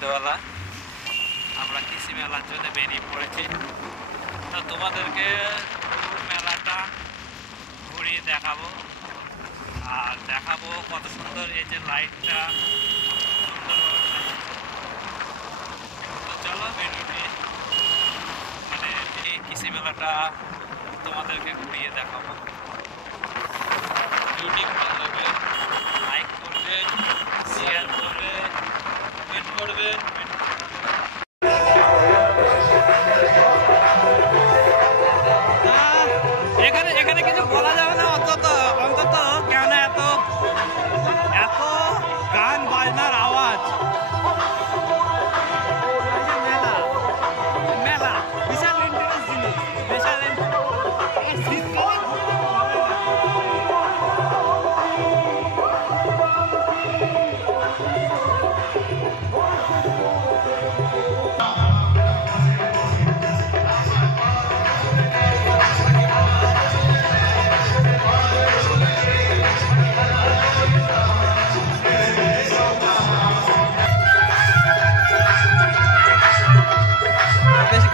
সন্ধ্যেবেলা আমরা কৃষি মেলার জন্য বেরিয়ে পড়েছি। তো তোমাদেরকে মেলাটা ঘুরিয়ে দেখাবো আর দেখাবো কত সুন্দর এই যে লাইটটা সুন্দরভাবে। তো চলো ভিডিওটি মানে এই কৃষি মেলাটা তোমাদেরকে ঘুরিয়ে দেখাবো। ভিডিওটি ভালো লাগলে লাইক করবেন, শেয়ার করবেন, কমেন্ট করবেন। এখানে কিছু বলা যাবে না অন্তত কেন এত গান বাজনার আওয়াজ। মেলা বিশাল ইন্টারেস্ট জিনিস, বিশাল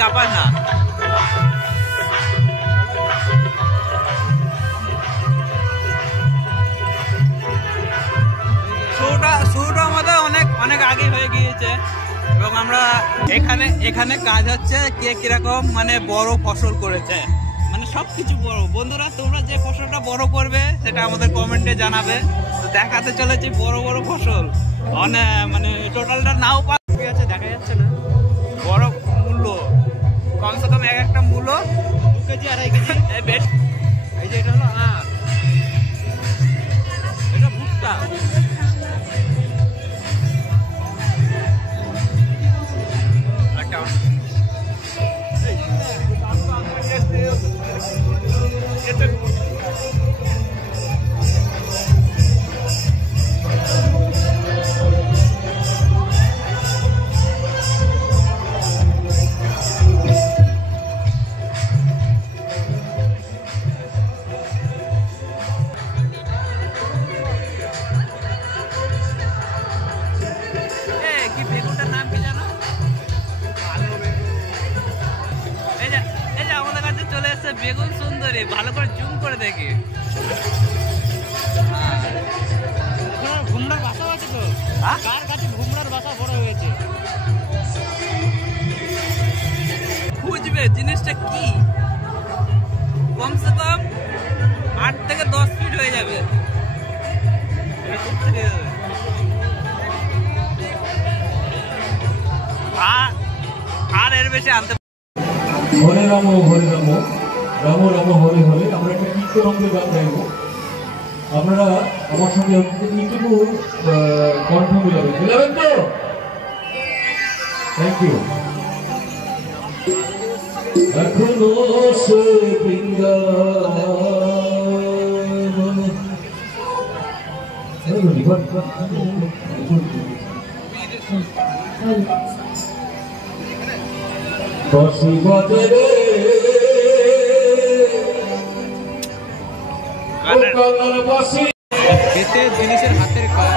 কাপাস না। শুরুটা আমাদের অনেক আগে হয়ে গিয়েছে এবং আমরা এখানে কাজ হচ্ছে কে কিরকম মানে বড় ফসল করেছে, মানে সবকিছু বড়। বন্ধুরা তোমরা যে ফসলটা বড় করবে সেটা আমাদের কমেন্টে জানাবে। তো দেখাতে চলেছি বড় বড় ফসল, মানে টোটালটা নাও আছে দেখা যাচ্ছে না। বড় মূল্য কমসে কম একটা মূল্য 2 কেজি 2.5 কেজি বেশ। এই যে এটা হলো এটা ভুট্টা। বেগুন সুন্দরী, ভালো করে জুম করে দেখি। ঘুমড়ার বাসা আছে তো, কার কাছে ঘুমড়ার বাসা বড় হয়েছে খুঁজবে জিনিসটা কি। কমসে কম 8 থেকে 10 ফিট হয়ে যাবে। আর এর বেশি আনতে। হরে রাম হরে রাম রাম রাম হরে হরে। আমরা একটা কীর্তনঙ্গের গান গাইব, আপনারা আমার সঙ্গে এইটুকু কণ্ঠ মিলাবেন তো। Thank you. এখনো সে বসি বাজারে বেতের জিনিসের হাতের কাজ,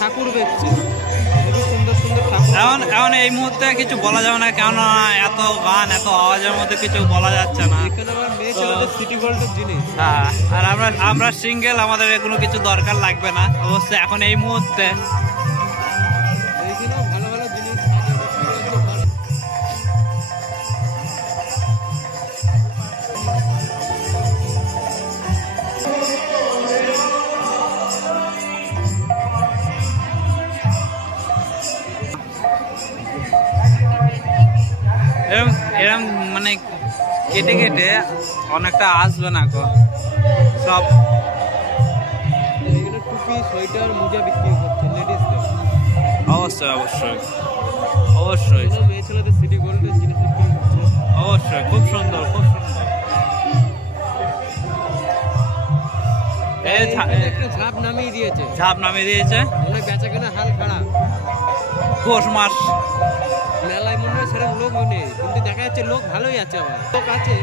ঠাকুর বেচছে সুন্দর সুন্দর ঠাকুর। এখন এই মুহূর্তে কিছু বলা যাবে না, কেন এত গান এত আওয়াজের মধ্যে কিছু বলা যাচ্ছে না। এখানে আমার মেয়ে ছেলেদের সিটি গোল্ডের জিনিস। হ্যাঁ, আর আমরা সিঙ্গেল, আমাদের কোনো কিছু দরকার লাগবে না অবশ্যই এখন এই মুহূর্তে। এরম মানে কেটে কেটে অনেকটা আসবে না সব। টুপি, সোয়েটার, মোজা বিক্রি করছে লেডিসদের। অবশ্যই অবশ্যই অবশ্যই মেয়ে ছেলেদের সিটি গোল্ডের জিনিস বিক্রি করছে। অবশ্যই খুব সুন্দর, খুব সুন্দর। একটা ঝাঁপ নামিয়ে দিয়েছে মনে বেচা কেনা হাল খারাপ। পৌষ মাস মেলায় মনে হয় সেরকম লোক নেই, কিন্তু দেখা যাচ্ছে লোক ভালোই আছে। আবার লোক আছে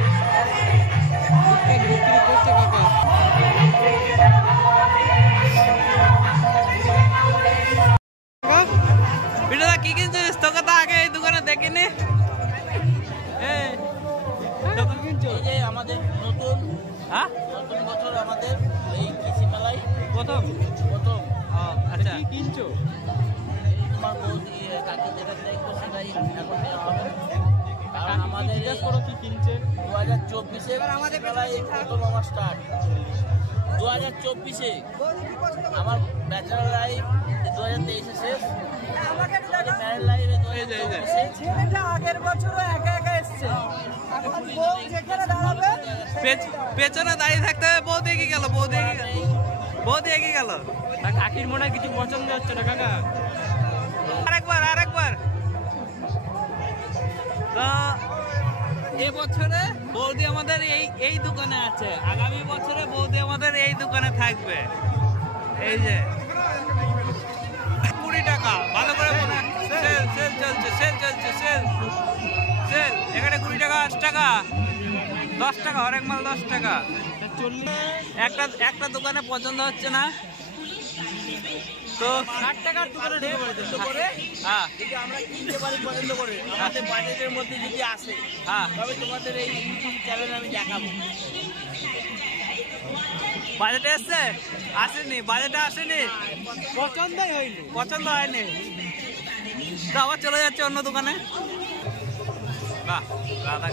বিক্রি করছে কাকা। প্রথম বছর আমাদের এই কৃষি মেলায় প্রথম প্রথম আচ্ছা কি কিনছো? তোমার বৌদি কাকে যেটা দেখবো সেটাই এখন নেওয়া হবে। কারণ আমাদের জিজ্ঞেস করো কি কিনছে। 2024-এ আমাদের মেলায় প্রথম আমার স্টার্ট 2024-এ আমার ব্যাচেলার লাইফ 2023-এ শেষ, ম্যারেড লাইফ এই যে। ছেলেটা আগের বছরও একা একা এসছে, এখন বউ যেখানে দাঁড়াবে পেছনে দাঁড়িয়ে থাকতে হবে। বৌদি এগিয়ে গেল, বৌদি এগিয়ে গেল। তা কাকির মনে হয় কিছু পছন্দ হচ্ছে না কাকা। আরেকবার তো এবছরে বৌদি আমাদের এই দোকানে আছে, আগামী বছরে বৌদি আমাদের এই দোকানে থাকবে। এই যে 20 টাকা, ভালো করে মনে সেল চলছে সেল এখানে 20 টাকা, 8 টাকা, 10 টাকা, হরেক মাল 10 টাকা। একটা দোকানে পছন্দ হচ্ছে না তো 60 টাকার দোকানে ঢেকে পড়ে হ্যাঁ যদি আমরা কিনতে পারি পছন্দ করে আমাদের বাজেটের মধ্যে যদি আসে হ্যাঁ তবে তোমাদের এই ইউটিউব চ্যানেলে আমি দেখাবো। বাজেটে আসেনি, বাজেটে আসেনি, পছন্দ হয়নি তো আবার চলে যাচ্ছে অন্য দোকানে। বাহ রাধা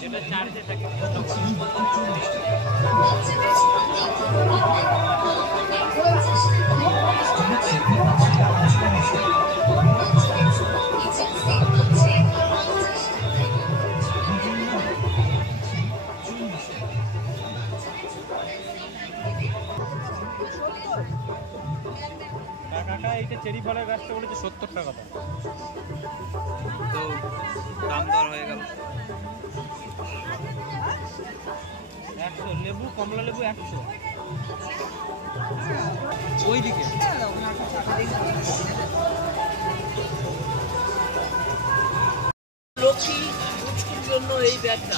যেটা চার্জে থাকে কাকা এইটা চেরি ফলের গাছটা বলেছে 70 টাকা দাম। তো দাম দর হয়ে গেল। 100 লেবু, কমলা লেবু 100 ওইদিকে। লক্ষ্মী পুচকুর জন্য এই ব্যাগটা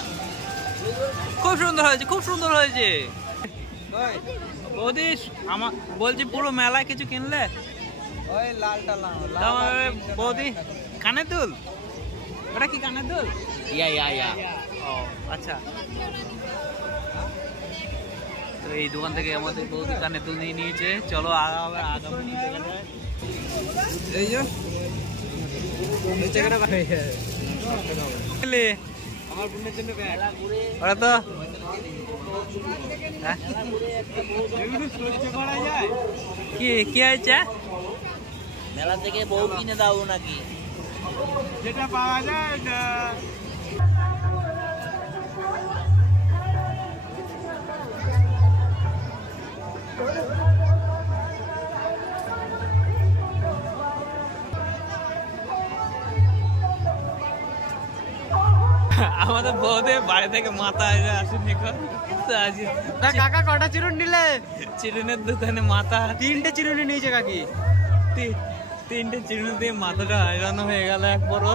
খুব সুন্দর হয়েছে বৌদি। আমার বলছি পুরো মেলায় কিছু কিনলে? ওই লালটা বৌদি কানে দুল, ওটা কি কানে দুল? ইয়া ও আচ্ছা, তো এই দোকান থেকে আমাদের বৌদি কানে দুল নিয়ে নিয়েছে। চলো আগামী দেখা যায়। এই যে আমার বোনের জন্য ব্যাগ। ওরা তো হ্যাঁ? এগুলো সহ্য করা যায়? কি হয়েছে? মেলা থেকে বউ কিনে দাও নাকি? যেটা পাওয়া যায় না। আমাদের বৌদি বাড়ি থেকে মাথা আসেনি। কাকা কটা চিরুন নিলে? চিরুনের দোকানে মাথা 3টে চিরুনি নিয়েছে কাকি। 3টে চিরুনি দিয়ে মাথাটা হয়রানো হয়ে গেল একবারও।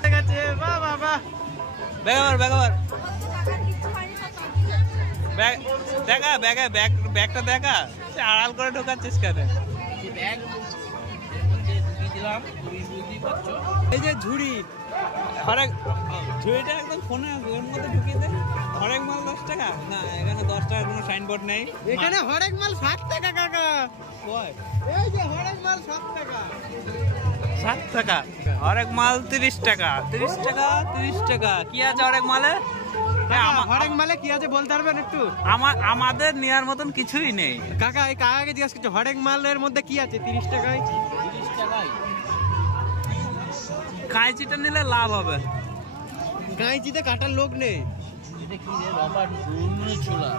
ঠিক আছে, বাহ বাহ বাহ। ব্যাগাবার ব্যাগটা দেখা, আড়াল করে ঢোকাচ্ছিস কেন? ব্যাগ এর মধ্যে ঢুকিয়ে দিলাম, তুমি বুঝতেই পারছো। এই যে ঝুড়ি, ঝুড়িটা একদম ফোনে ওর মধ্যে ঢুকিয়ে দে। হরেক মাল 10 টাকা না, এখানে 10 টাকার কোনো সাইনবোর্ড নেই। এখানে হরেক মাল 7 টাকা কাকা। এই যে হরেক মাল 7 টাকা। 7 টাকা হরেক মাল, 30 টাকা 30 টাকা। কি আছে হরেক মালে? হরেক মালে কি আছে বলতে পারবেন একটু? আমাদের নেওয়ার মতন কিছুই নেই কাকা। এই কাকাকে জিজ্ঞাসা করছো হরেক মালের মধ্যে কি আছে 30 টাকায়? 30 টাকায় কাঁচিটা নিলে লাভ হবে। কাঁচিতে কাটার লোক নেই। এটা কি রে বাবা, ডুমুর ছোলা।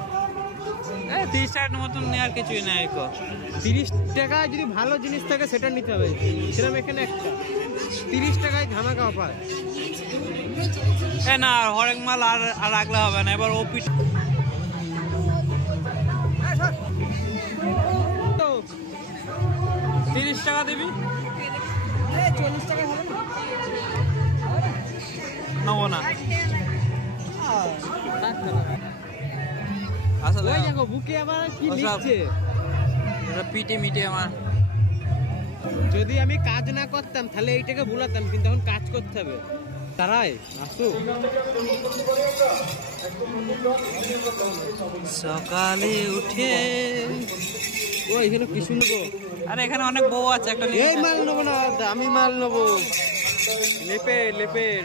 30 টাকার মতন নেওয়ার কিছুই নেই। 30 টাকায় যদি ভালো জিনিস থাকে সেটা নিতে হবে। সেরকম এখানে একটা 30 টাকায় ধামাকা অফার। না হরেক মাল আর রাখলে হবে না। এবার ওপি 30 টাকা দিবি, 40 টাকা হবে না? নেবো না আসলে। ওই দেখো বুকে আবার কি লিখছে। পিটে মিটে আমার। যদি আমি কাজ না করতাম তাহলে এইটাকে ভুলাতাম, কিন্তু এখন কাজ করতে হবে। তারাই আসু সকালে উঠে ও এখানে কি শুনবো গো? আরে এখানে অনেক বউ আছে, একটা নিয়ে এই মাল নেবো না, আমি মাল নেবো। লেপের লেপের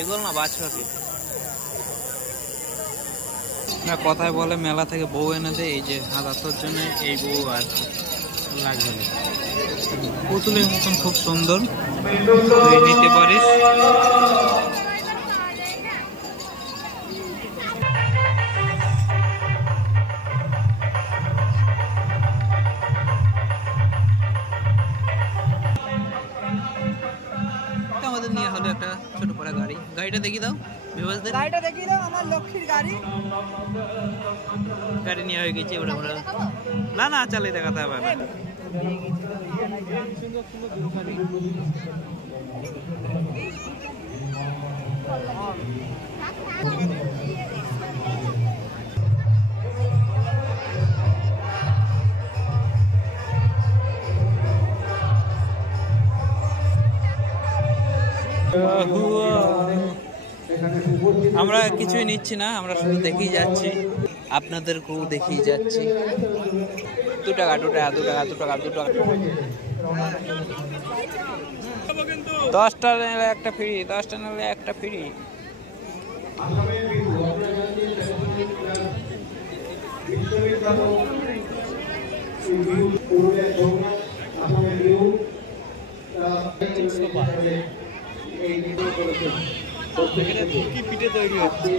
এগুলো না বাচ্চা কি না কথায় বলে মেলা থেকে বউ এনে দেয়, এই যে হাজার জন্য এই বউ আর লাগবে না। পুতুলের মতন খুব সুন্দর, তুই নিতে পারিস। আমাদের নিয়ে হলো একটা ছোট পড়া গাড়ি, গাড়িটা দেখিয়ে দাও বিভাসদের। গাড়িটা দেখিয়ে দাও, আমার লক্ষ্মীর গাড়ি। গাড়ি নিয়ে হয়ে গেছে ওটা ওরা, না না চালিয়ে দেখাতে হবে না। আমরা কিছুই নিচ্ছি না, আমরা শুধু দেখেই যাচ্ছি, আপনাদেরকেও দেখেই যাচ্ছি। 2 টাকা 2 টাকা 2 টাকা 2 টাকা 2 টাকা 10টা নিলে একটা ফ্রি, 10টা নিলে একটা ফ্রি। কি পিঠে তৈরি হচ্ছে।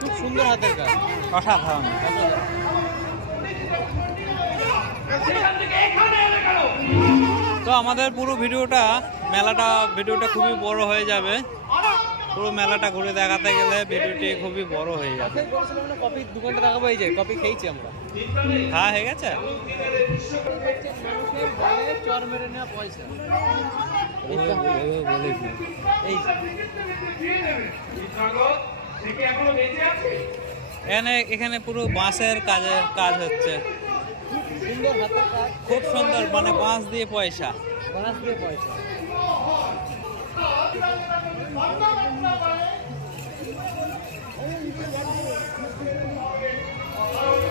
খুব সুন্দর হাতের কাজ, অসাধারণ। তো আমাদের পুরো ভিডিওটা খুবই বড় হয়ে যাবে। পুরো মেলাটা ঘুরে দেখাতে গেলে ভিডিওটি খুবই বড় হয়ে যাবে। কপির দোকানটা দেখাবো, এই যে কপি খেয়েছি আমরা। হ্যাঁ হয়ে গেছে। চর মেরে নেওয়া পয়সা এখানে পুরো বাঁশের কাজ হচ্ছে, সুন্দর হাতের কাজ, খুব সুন্দর, মানে বাঁশ দিয়ে পয়সা। বাঁশ দিয়ে পয়সা।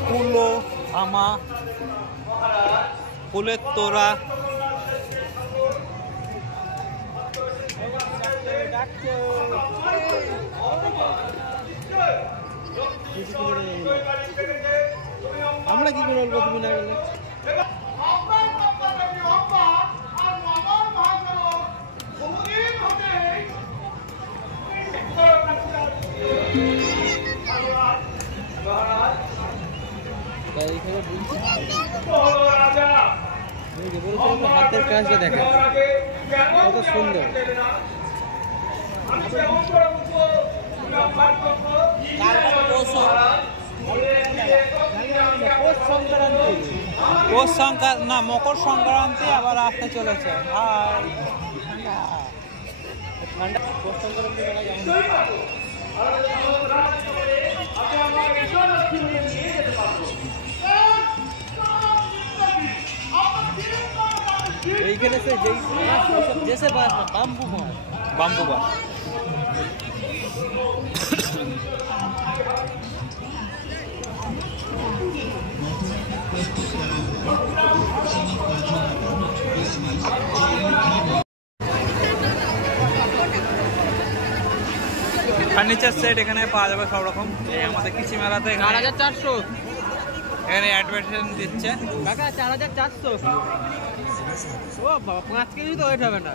কুলো আমা, ফুলের তোড়া, আমরা কি করে বলবো তুমি না গেলে? হাতের কাজটা দেখেন কত সুন্দর। মকর সংক্রান্তি আবার আসতে চলেছে। এইখানে জেসে বাম্বু মাছ, বাম্বু বাস। ফার্নিচার সেট এখানে পাওয়া যাবে সব রকম। এই আমাদের কৃষি মেলাতে 4400 এখানে অ্যাডভার্টাইজমেন্ট দিচ্ছে। টাকা 4400। ও বাবা 5 কেজি তো ওয়েট হবে না।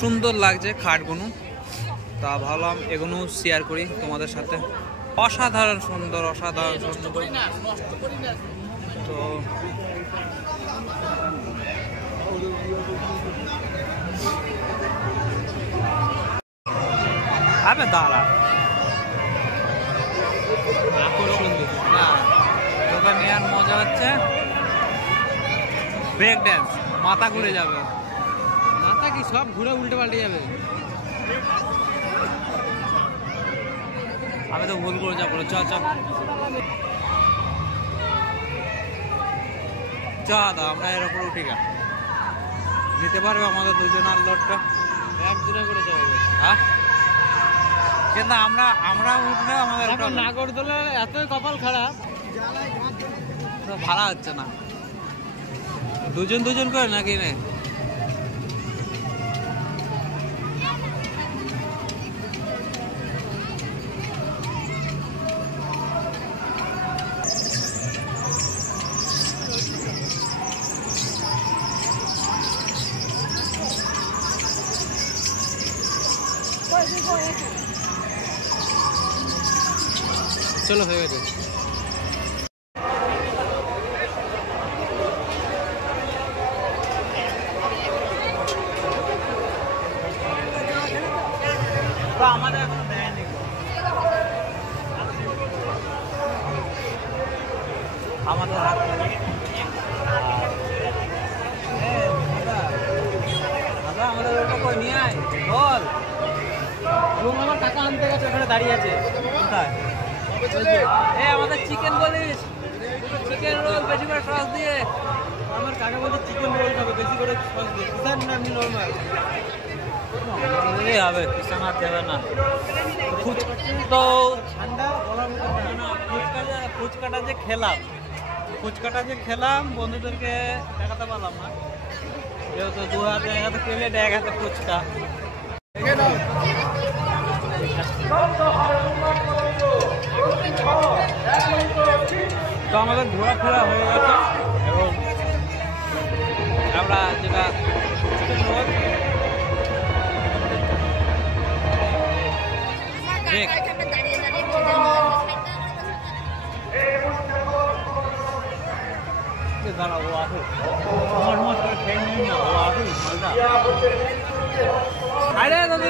সুন্দর লাগছে খাটগুলো, তা ভাবলাম এগুলো শেয়ার করি তোমাদের সাথে। অসাধারণ সুন্দর, অসাধারণ সুন্দর। তো আবে দাঁড়া, আকর্ষণ দেখি না, তোকে নেওয়ার মজা হচ্ছে ব্রেক ড্যান্স, মাথা ঘুরে যাবে। মাথা কি সব ঘুরে উল্টে পাল্টে যাবে। আমি তো ভুল করে যাবো। চ চ চ দা, আমরা এর উপরে উঠি গা। নিতে পারবে আমাদের দুজনের লোডটা? একদিনে করে যাবে। হ্যাঁ, কিন্তু আমরা উঠলে আমাদের এখন নাগরদোলার এতই কপাল খারাপ, ভাড়া হচ্ছে না। দুজন দুজন করে নাকি নে? চলো হয়ে গেছে। আমাদের এখন দেয়নি। আমাদের হাত ধরে। দাদা আমাদের ওটা কই নিয়ে আয়, বল। এবং আমার টাকা আনতে গেছে, ওখানে দাঁড়িয়ে আছে। কোথায়? আমাদের চিকেন বলিস, চিকেন রোল বেশি করে সস দিয়ে। আমার কাকা বলছে চিকেন রোল খাবে, বেশি করে সস দিয়ে। কিষান না এমনি নর্মাল? হবে, কিষান আর দেবে না। তো ঠান্ডা বলার মতো না। ফুচকাটা যে খেলাম বন্ধুদেরকে দেখাতে পারলাম না, যেহেতু 2 হাতে, 1 হাতে প্লেট, 1 হাতে ফুচকা। তো আমাদের ঘোরাফেরা হয়ে গেছে এবং আমরা যেটা চিকেন রোল, দাঁড়া ও আসুক, মজ করে খেয়ে নিন না, ও আসুক মালটা। আরে দাদি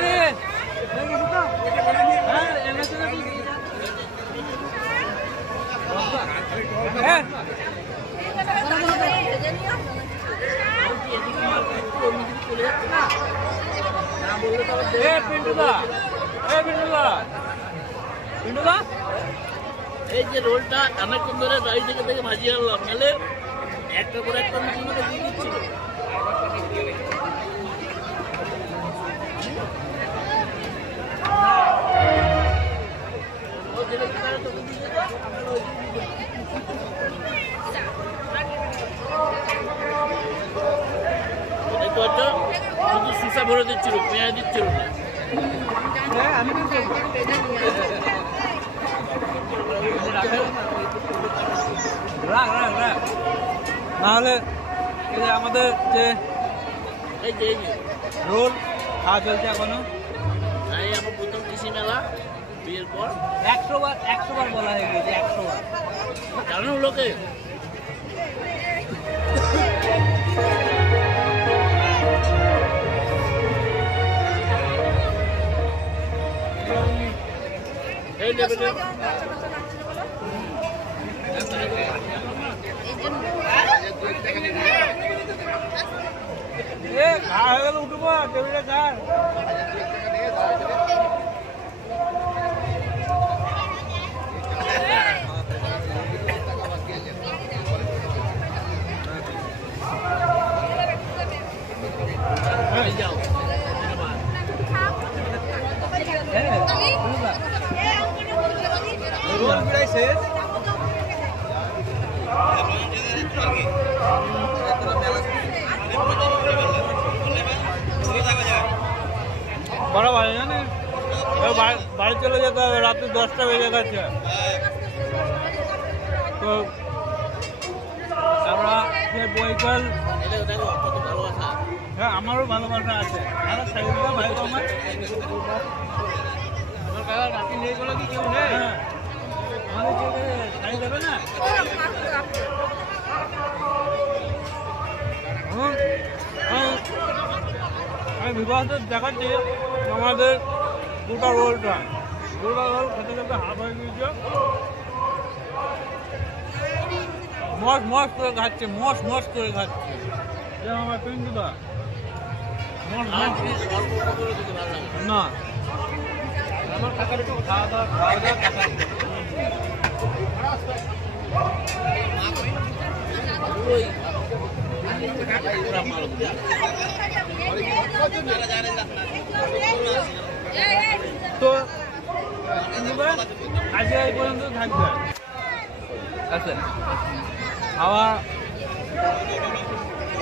এই যে রোলটা অনেকক্ষণ ধরে বাড়ি থেকে ভাজিয়ে আনলাম, নাহলে একটা করে একটা নতুন দিয়ে দিচ্ছিল। শুধু সুসা ভরে দিচ্ছিল, পেঁয়াজ দিচ্ছিল না। আমি নাহলে এই যে আমাদের যে এই যে রোল খাওয়া চলছে এখনো। এই আমার প্রথম কৃষি মেলা বিয়ের পর 100 বার বলা হয়ে গেছে, 100 বার। জানো লোকে এই লেভেলে খাওয়া হয়ে গেলে উঠবো, টেবিলে যান। যাও রোল বিড়াই শেষ। বড় ভাই জানে বাড়ি চলে যেতে হবে, রাত্রি 10টা বেজে গেছে। তো আমরা যে বৈকাল দেখো কত ভালোবাসা। হ্যাঁ, আমারও ভালোবাসা আছে। আরে সাইডটা ভাই তো আমার। আমার কাকা কাকি নেই বলে কি কেউ নেই? হ্যাঁ। আমাদের কে খাই দেবে না? আমি বিবাহিত দেখাচ্ছি আমাদের দুটো রোলটা। দুটো রোল খেতে খেতে হাফ হয়ে গিয়েছে। মস মস করে খাচ্ছে, মস মস করে খাচ্ছে। যে আমার পিন্টুদা মস আর মস জিনিস অল্প অল্প করে দিতে ভালো লাগে। না। আমার কাকার একটু খাওয়া দাওয়া কাকা ওই ওরা ভালো বুঝে। তো আজকে এই পর্যন্ত থাকবে। আচ্ছা, আবার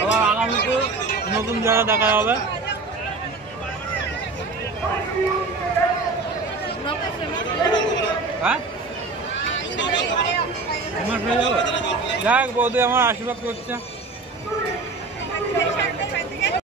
আবার আগামীতে নতুন জায়গা দেখা হবে। হ্যাঁ, আমার হয়ে যাবে। যাক, বৌদি আমার আশীর্বাদ করছে।